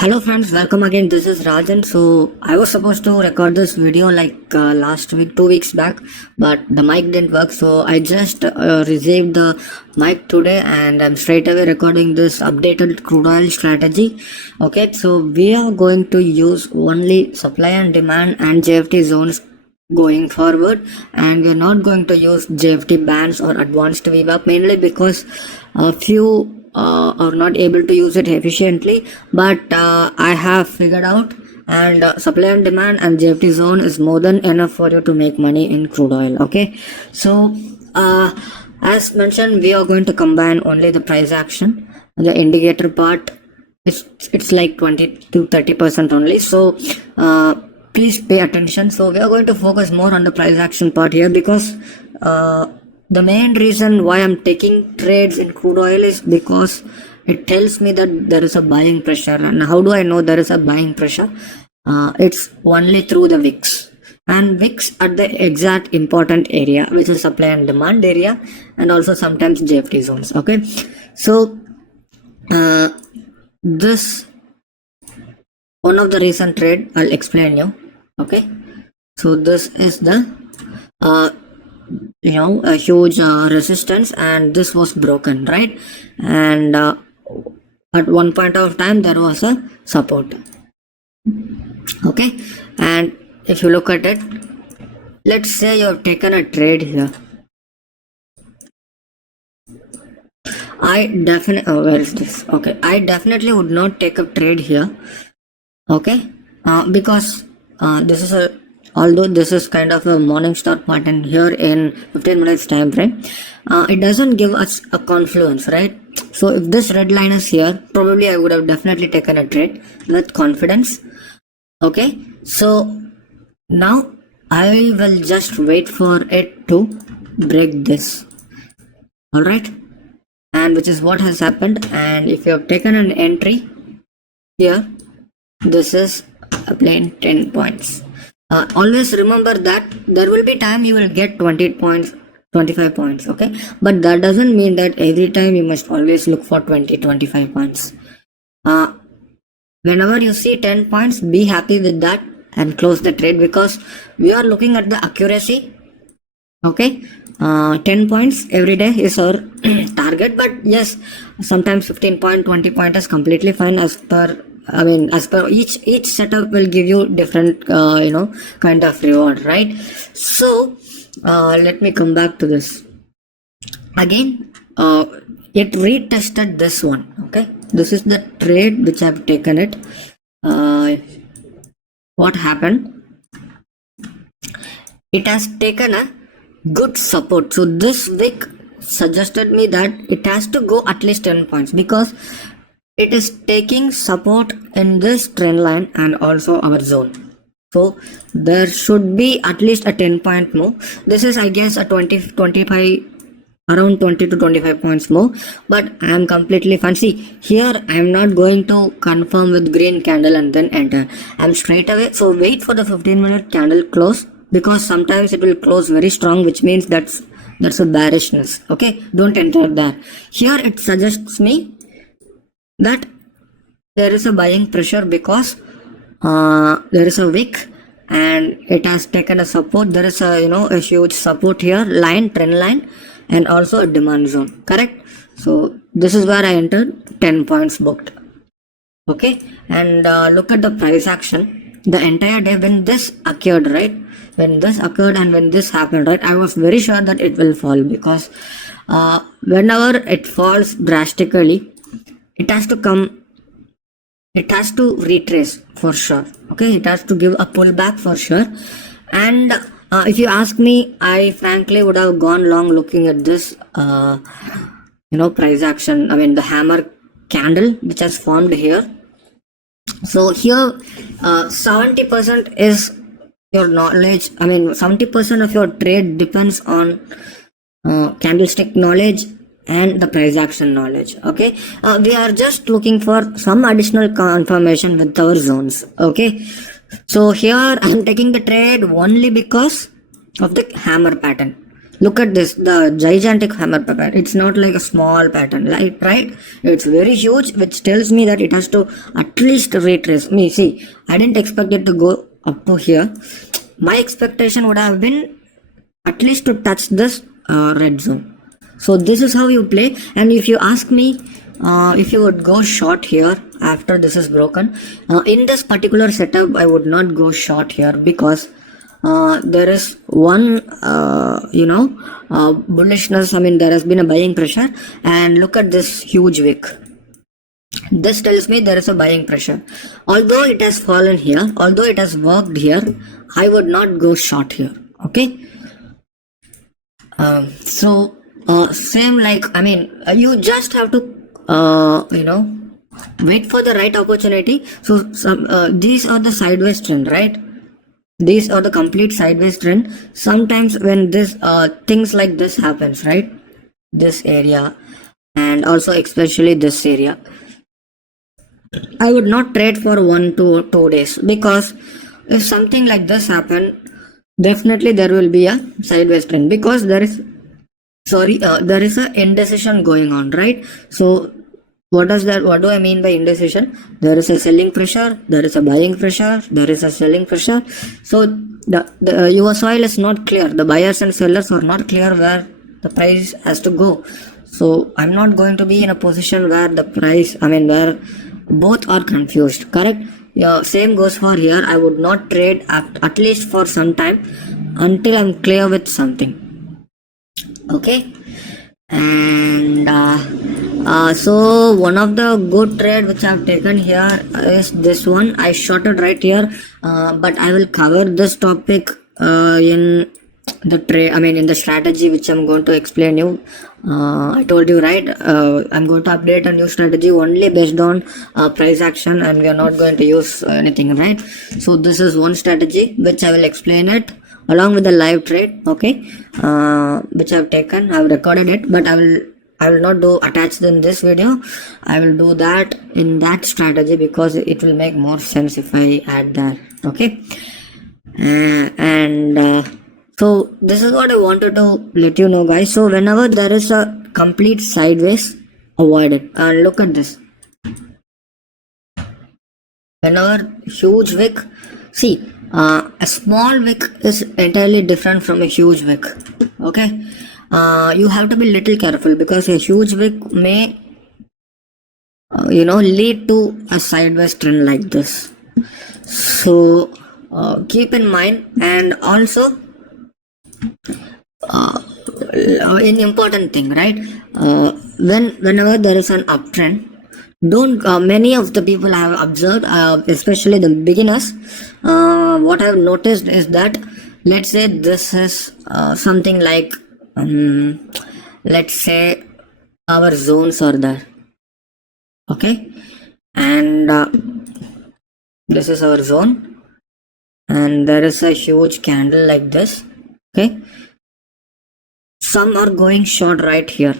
Hello friends, welcome again. This is Rajan. So I was supposed to record this video like last week, 2 weeks back, but the mic didn't work. So I just received the mic today, and I'm straight away recording this updated crude oil strategy. Okay, so we are going to use only supply and demand and JFT zones going forward, and we're not going to use JFT bands or advanced VWAP, mainly because a few are not able to use it efficiently, but I have figured out, and supply and demand and JFT zone is more than enough for you to make money in crude oil. Okay, so as mentioned, we are going to combine only the price action. The indicator part, it's like 20 to 30% only, so please pay attention. So we are going to focus more on the price action part here, because the main reason why I'm taking trades in crude oil is because it tells me that there is a buying pressure. And how do I know there is a buying pressure? It's only through the wicks, and wicks at the exact important area, which is supply and demand area, and also sometimes JFT zones. Okay, so this one of the recent trade I'll explain you. Okay, so this is the a huge resistance, and this was broken, right? And at one point of time there was a support. Okay, and if you look at it, let's say you have taken a trade here. Where is this? Okay, I definitely would not take a trade here. Okay, because this is a, although this is kind of a morning star pattern here in 15 minutes time frame, it doesn't give us a confluence, right? So if this red line is here, probably I would have definitely taken a trade with confidence. Okay, so now I will just wait for it to break this. All right, and which is what has happened. And if you have taken an entry here, this is a plain 10 points. Always remember that there will be time you will get 20 points, 25 points. Okay, but that doesn't mean that every time you must always look for 20-25 points. Whenever you see 10 points, be happy with that and close the trade, because we are looking at the accuracy. Okay, 10 points every day is our target, but yes, sometimes 15 point, 20 point is completely fine. As per each setup will give you different kind of reward, right? So let me come back to this again. It retested this one. Okay, this is the trade which I've taken it. What happened? It has taken a good support. So this wick suggested me that it has to go at least 10 points, because it is taking support in this trend line and also our zone. So there should be at least a 10-point move. This is, I guess, a 25, around 20 to 25 points move, but I am completely fancy here. I am not going to confirm with green candle and then enter. I'm straight away. So wait for the 15-minute candle close, because sometimes it will close very strong, which means that's a bearishness. Okay, don't enter there. Here it suggests me that there is a buying pressure, because there is a wick and it has taken a support. There is a huge support here, trend line, and also a demand zone. Correct. So this is where I entered, 10 points booked. Okay, and look at the price action the entire day when this occurred, right? When this occurred and when this happened, right, I was very sure that it will fall, because whenever it falls drastically, it has to retrace for sure. Okay, it has to give a pullback for sure. And if you ask me, I frankly would have gone long looking at this price action, the hammer candle which has formed here. So here 70% is your knowledge. 70% of your trade depends on candlestick knowledge and the price action knowledge. Okay, we are just looking for some additional confirmation with our zones. Okay, so here I am taking the trade only because of the hammer pattern. Look at this, the gigantic hammer pattern. It's not like a small pattern, right? It's very huge, which tells me that it has to at least retrace. Me, see, I didn't expect it to go up to here. My expectation would have been at least to touch this red zone. So this is how you play. And if you ask me, if you would go short here after this is broken, in this particular setup, I would not go short here because there is one bullishness. I mean, there has been a buying pressure, and look at this huge wick. This tells me there is a buying pressure. Although it has fallen here, although it has worked here, I would not go short here. Okay. Same like, I mean, you just have to wait for the right opportunity. So these are the sideways trend, right? These are the complete sideways trend. Sometimes when this things like this happens, right, this area and also especially this area, I would not trade for 1 to 2 days, because if something like this happen, definitely there will be a sideways trend, because there is there is a indecision going on, right? So what do I mean by indecision? There is a selling pressure, there is a buying pressure, there is a selling pressure. So your soil is not clear. The buyers and sellers are not clear where the price has to go. So I'm not going to be in a position where where both are confused, correct? Yeah, same goes for here. I would not trade at least for some time until I'm clear with something. Okay. And so one of the good trade which I've taken here is this one. I shorted right here, but I will cover this topic in the trade, in the strategy which I'm going to explain you. I told you, right, I'm going to update a new strategy only based on price action, and we are not going to use anything, right? So this is one strategy which I will explain it along with the live trade, okay, which I've taken. I've recorded it, but I will not do attached in this video. I will do that in that strategy because it will make more sense if I add that. Okay. So this is what I wanted to let you know, guys. So whenever there is a complete sideways, avoid it. And look at this. Whenever huge wick, see, a small wick is entirely different from a huge wick. Okay. You have to be little careful because a huge wick may lead to a sideways trend like this. So keep in mind. And also an important thing, right? Whenever there is an uptrend, don't many of the people I have observed, especially the beginners, what I have noticed is that, let's say this is something like let's say our zones are there, okay, and this is our zone, and there is a huge candle like this, okay. Some are going short right here,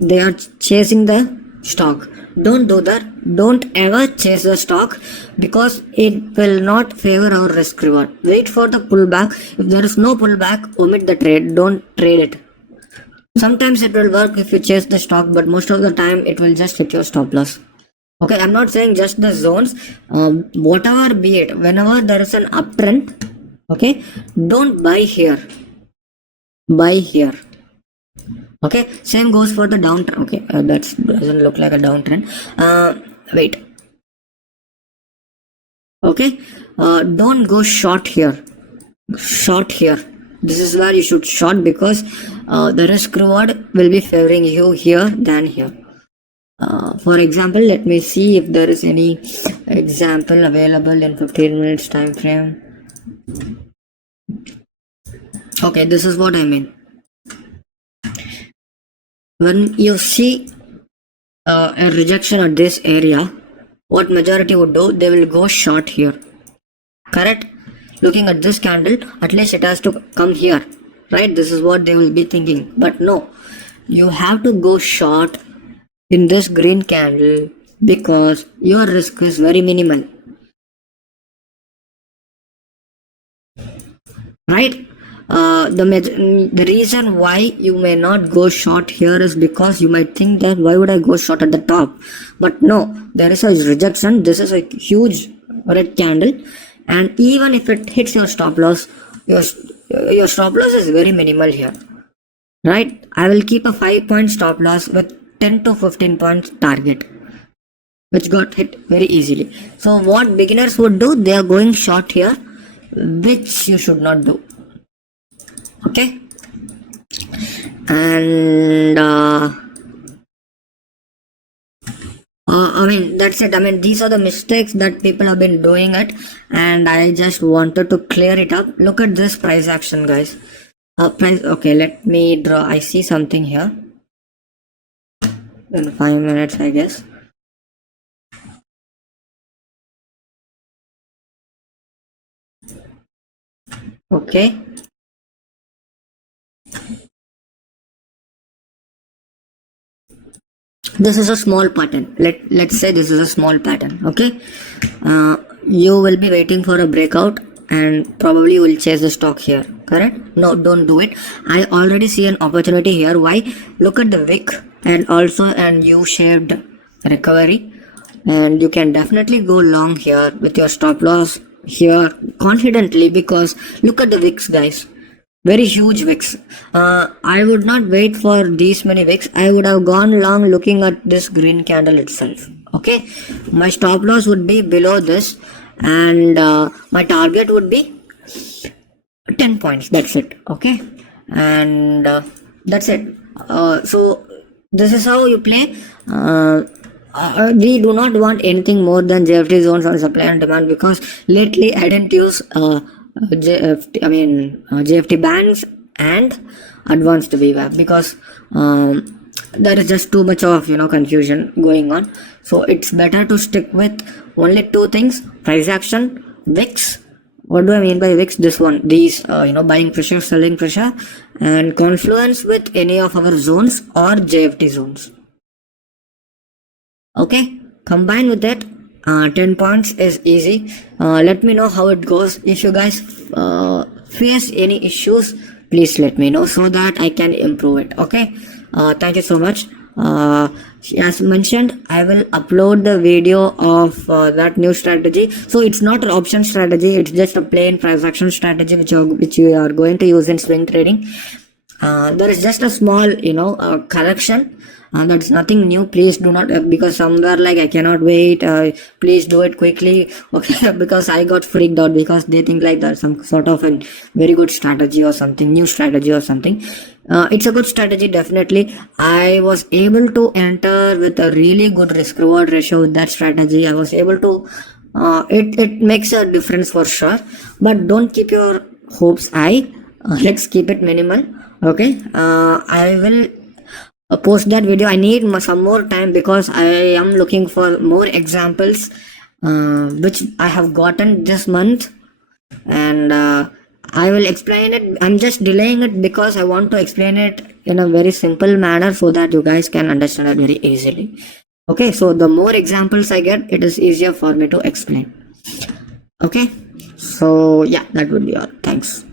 they are chasing the stock. Don't do that. Don't ever chase the stock because it will not favor our risk reward. Wait for the pullback. If there is no pullback, omit the trade. Don't trade it. Sometimes it will work if you chase the stock, but most of the time it will just hit your stop loss. Okay, I'm not saying just the zones, whatever be it, whenever there is an uptrend, okay, don't buy here, buy here. Okay, same goes for the downtrend. Okay, that doesn't look like a downtrend. Wait. Okay, don't go short here. Short here. This is where you should short because the risk reward will be favoring you here than here. For example, let me see if there is any example available in 15 minutes time frame. Okay, this is what I mean. When you see a rejection at this area, what majority would do, they will go short here, correct? Looking at this candle, at least it has to come here, right? This is what they will be thinking, but no, you have to go short in this green candle because your risk is very minimal, right? The reason why you may not go short here is because you might think that why would I go short at the top, but no, there is a rejection. This is a huge red candle, and even if it hits your stop loss, your stop loss is very minimal here, right? I will keep a 5-point stop loss with 10 to 15 points target, which got hit very easily. So what beginners would do, they are going short here, which you should not do. Okay, and I mean, that's it. I mean, these are the mistakes that people have been doing it, and I just wanted to clear it up. Look at this price action, guys. Price. Okay, let me draw. I see something here. In 5 minutes, I guess. Okay. This is a small pattern. Let's say this is a small pattern. Okay. You will be waiting for a breakout and probably you will chase the stock here. Correct? No, don't do it. I already see an opportunity here. Why? Look at the wick and also an U-shaped recovery, and you can definitely go long here with your stop loss here confidently, because look at the wicks, guys. Very huge wicks. I would not wait for these many wicks. I would have gone long looking at this green candle itself. Okay, my stop loss would be below this, and my target would be 10 points. That's it. Okay, and that's it. So this is how you play. We do not want anything more than JFT zones on supply and demand, because lately I didn't use JFT bands and advanced VWAP, because there is just too much of confusion going on. So it's better to stick with only two things: price action, wicks. What do I mean by wicks? This one, these buying pressure, selling pressure, and confluence with any of our zones or JFT zones. Okay, combine with that. 10 points is easy. Let me know how it goes. If you guys face any issues, please let me know so that I can improve it. Okay, thank you so much. As mentioned, I will upload the video of that new strategy. So it's not an option strategy, it's just a plain price action strategy which you are going to use in swing trading. There is just a small correction. That's nothing new. Please do not, because somewhere like I cannot wait, please do it quickly. Okay, because I got freaked out because they think like that's some sort of a very good strategy or something, new strategy or something. It's a good strategy, definitely. I was able to enter with a really good risk reward ratio with that strategy. I was able to it makes a difference for sure, but don't keep your hopes high. Let's keep it minimal. Okay, I will post that video. I need some more time because I am looking for more examples which I have gotten this month, and I will explain it. I'm just delaying it because I want to explain it in a very simple manner so that you guys can understand it very easily. Okay, so the more examples I get, it is easier for me to explain. Okay, so yeah, that would be all. Thanks.